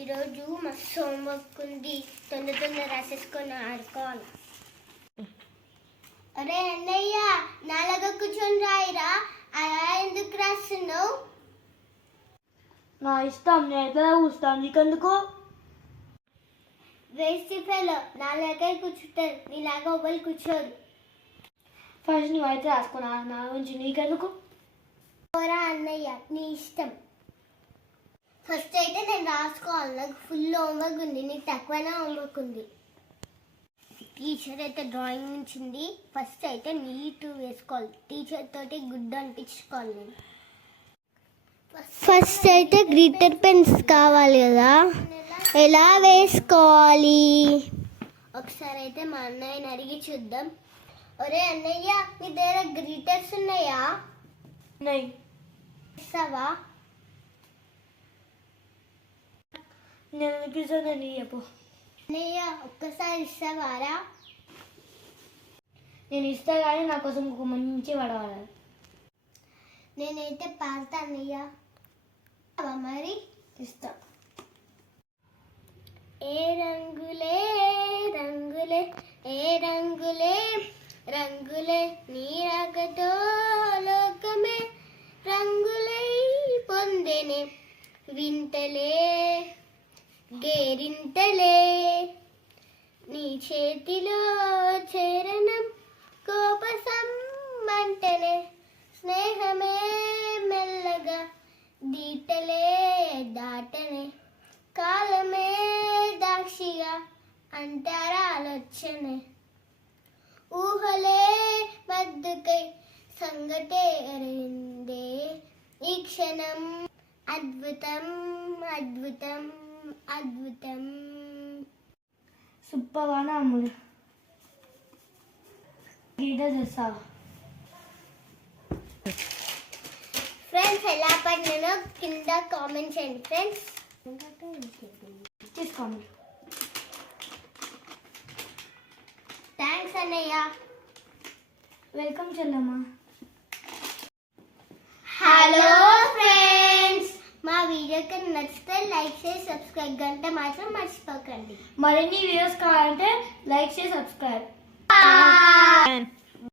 ఈరోజు మస్తు హోంవర్క్ ఉంది, తొందర రాసేసుకొని ఆడుకోవాలి. అరే అన్నయ్య, నాలుగు కూర్చొని రాయిరా. అలా ఎందుకు రాస్తున్నావు? నా ఇష్టం, నేను ఎట్లా కూర్చుతాను, నీకెందుకు? వేస్ట్ ఫెలో, నాలుగే కూర్చుంటారు, నీలాగా ఒవ్వలు కూర్చోరు. ఫస్ట్ నువ్వు అయితే రాసుకున్నా, నా గురించి నీకెందుకు? పోరా అన్నయ్య, నీ ఇష్టం. ఫస్ట్ అయితే నేను రాసుకోవాలి, నాకు ఫుల్ హోంవర్క్ ఉంది, నీకు తక్కువైనా హోంవర్క్ ఉంది. టీచర్ అయితే డ్రాయింగ్ ఇచ్చింది, ఫస్ట్ అయితే నీట్ వేసుకోవాలి, టీచర్ తోటి గుడ్ అనిపించుకోవాలి. నేను ఫస్ట్ అయితే గ్లిటర్ పెన్స్ కావాలి కదా, ఎలా వేసుకోవాలి ఒకసారి అయితే మా అన్నయ్యని అడిగి చూద్దాం. ఒరే అన్నయ్య, మీ దగ్గర గ్లిటర్స్ ఉన్నాయా? ఉన్నాయి. ఇస్తావా? నేను అనిపిస్తుంది నీ చెప్పు. అన్నయ్య, ఒక్కసారి ఇస్తావారా? నేను ఇస్తా కానీ నా కోసం ఒక మంచి పడవాలి. నేనైతే పాడతా అన్నయ్య, మరి ఇస్తా. ఏ రంగులే రంగులే, ఏ రంగులే రంగులే, నీరాగతో లోకమే రంగులై పొందెనే, వింతలే గేరింతలే, నీ చేతిలో చేరణం కోపసం మంటనే, స్నేహమే మెల్లగా దీటలే దాటనే, కాలమే దాక్షిగా అంటారా ఆలోచనే, ఊహలే మద్దుకై సంగటే అరిందే, ఈ క్షణం అద్భుతం అద్భుతం అద్భుతం. సూపర్గానే అమ్ములు గీత చేస్తావా? ఫ్రెండ్స్, ఎలా పడినానో కింద కామెంట్ చేయండి ఫ్రెండ్స్. తీసుకోండి. థ్యాంక్స్ అన్నయ్య. వెల్కమ్ చెల్లమ్మ. హలో ఫ్రెండ్స్, మా వీడియోకి నచ్చితే లైక్ చేసి సబ్స్క్రైబ్ గంట మాత్రం మర్చిపోకండి. మరిన్ని వీడియోస్ కావాలంటే లైక్ చేసి సబ్స్క్రైబ్.